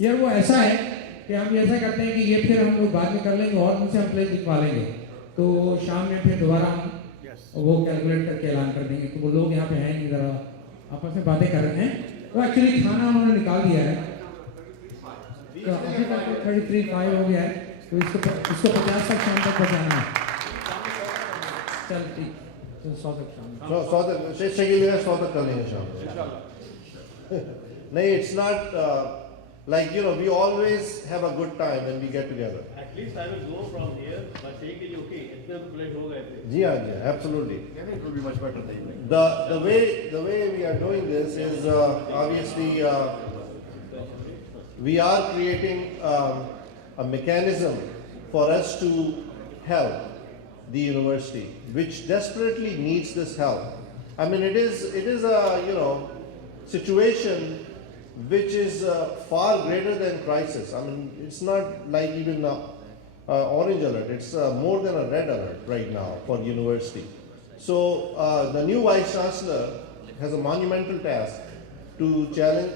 यार वो ऐसा है कि हम ऐसा करते हैं कि ये फिर हम लोग बाद में कर लेंगे और उनसे हम प्लेस लिखवा लेंगे, तो शाम में फिर दोबारा हम वो कैलकुलेट करके ऐलान कर देंगे। तो वो लोग यहाँ पे हैं नहीं, ज़रा आपस में बातें कर रहे हैं। तो एक्चुअली खाना उन्होंने निकाल दिया है, तो अभी तक 33.5 हो गया है, तो इसको 50 तक शाम तक पहुँचाना है। चल ठीक, तो 100 तक शाम 100 तक शकील 100 तक कर लेंगे शाम नहीं, it's not like, you know, we always have a good time when we get together. At least I will go from here by saying कि okay, इतने प्लेट हो गए थे। जी हाँ, absolutely. It will be much better than The way we are doing this is obviously we are creating a mechanism for us to help the university, which desperately needs this help. I mean, it is a, you know, situation which is far greater than crisis. I mean, it's not like even orange alert. It's more than a red alert right now for university. So the new Vice Chancellor has a monumental task to challenge,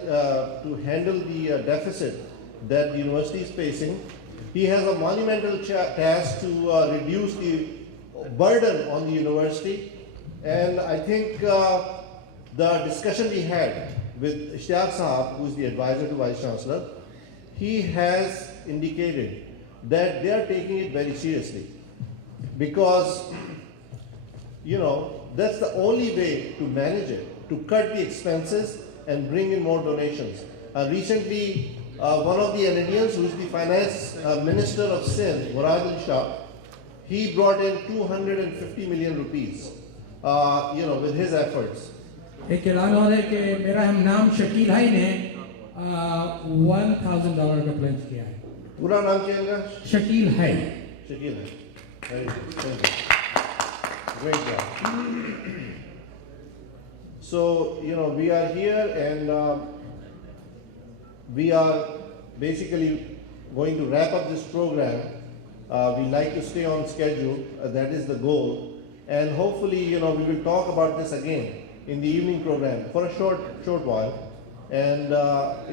to handle the deficit that the university is facing. He has a monumental task to reduce the burden on the university. And I think the discussion we had with Ishtiaq Sahab, who is the advisor to Vice Chancellor, he has indicated that they are taking it very seriously, because, you know, that's the only way to manage it, to cut the expenses and bring in more donations. Recently, one of the Indians, who is the finance minister of Sindh, Murad Ali Shah, he brought in 250 million rupees, you know, with his efforts. एक ऐलान हो रहा है कि मेरा हम नाम Shakeel high ने $1,000 का प्लेस किया है। पूरा नाम क्या है? शकील हाई। शकील है। Very good. Thank you. Great job. So, you know, we are here and we are basically going to wrap up this program. We like to stay on schedule. That is the goal. And hopefully, you know, we will talk about this again in the evening program for a short while, and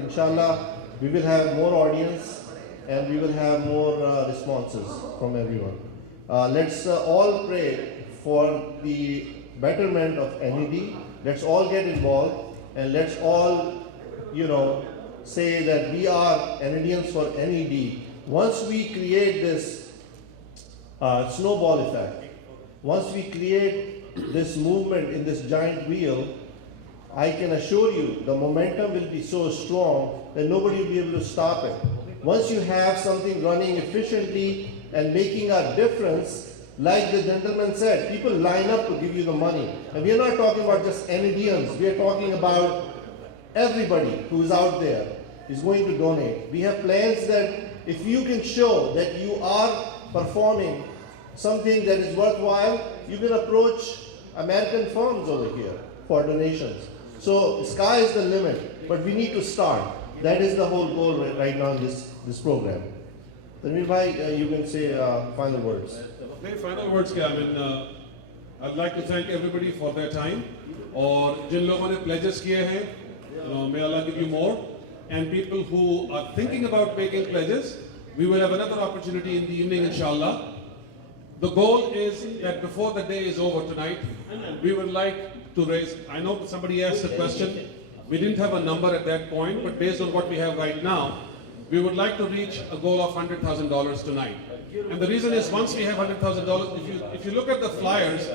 inshallah we will have more audience and we will have more responses from everyone. Let's all pray for the betterment of NED. Let's all get involved and let's all, you know, say that we are NEDians for NED. Once we create this snowball effect, once we create this movement in this giant wheel, I can assure you the momentum will be so strong that nobody will be able to stop it. Once you have something running efficiently and making a difference, like the gentleman said, people line up to give you the money. And we are not talking about just NEDians, we are talking about everybody who is out there is going to donate. We have plans that if you can show that you are performing something that is worthwhile, you can approach American firms over here for donations. So sky is the limit, but we need to start. That is the whole goal right now in this program. Tanveer bhai, you can say final words. My final words क्या? I mean, I'd like to thank everybody for their time. और जिन लोगों ने pledges किए हैं, may Allah give you more. And people who are thinking about making pledges, we will have another opportunity in the evening, inshallah. The goal is that before the day is over tonight, we would like to raise, I know somebody asked the question, we didn't have a number at that point, but based on what we have right now, we would like to reach a goal of $100,000 tonight. And the reason is, once we have $100,000, if you look at the flyers,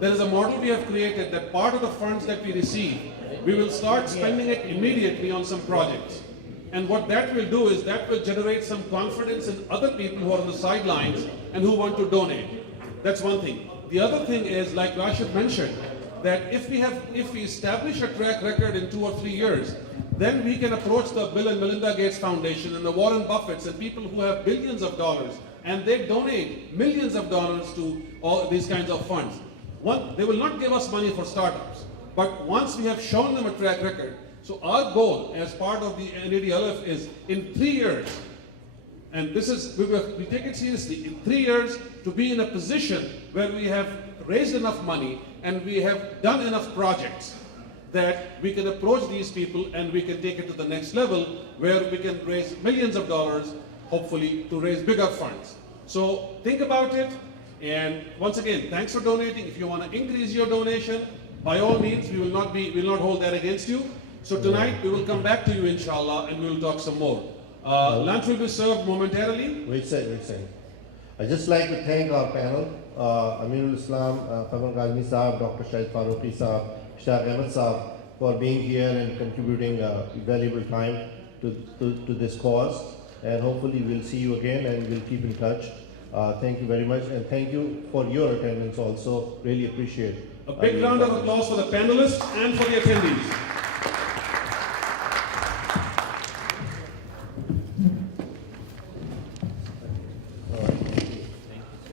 there is a model we have created that part of the funds that we receive, we will start spending it immediately on some projects. And what that will do is that will generate some confidence in other people who are on the sidelines and who want to donate. That's one thing. The other thing is, like Rashid mentioned, that if we establish a track record in 2 or 3 years, then we can approach the Bill and Melinda Gates Foundation and the Warren Buffetts and people who have billions of dollars, and they donate millions of dollars to all these kinds of funds. They will not give us money for startups, but once we have shown them a track record, so our goal as part of the NEDLF is in 3 years, and this is, we take it seriously, in 3 years to be in a position where we have raised enough money and we have done enough projects that we can approach these people and we can take it to the next level where we can raise millions of dollars, hopefully to raise bigger funds. So think about it. And once again, thanks for donating. If you want to increase your donation, by all means, we will not hold that against you. So tonight we will come back to you, inshallah, and we will talk some more. Lunch will be served momentarily. Wait a second. I'd just like to thank our panel, Amirul Islam, Qamar Kazmi Saab, Dr. Shahid Farooqi Saab, Ishaq Ahmed Saab, for being here and contributing valuable time to this cause. And hopefully we'll see you again and we'll keep in touch. Thank you very much, and thank you for your attendance also. Really appreciate it. A big round of applause for the panelists and for the attendees.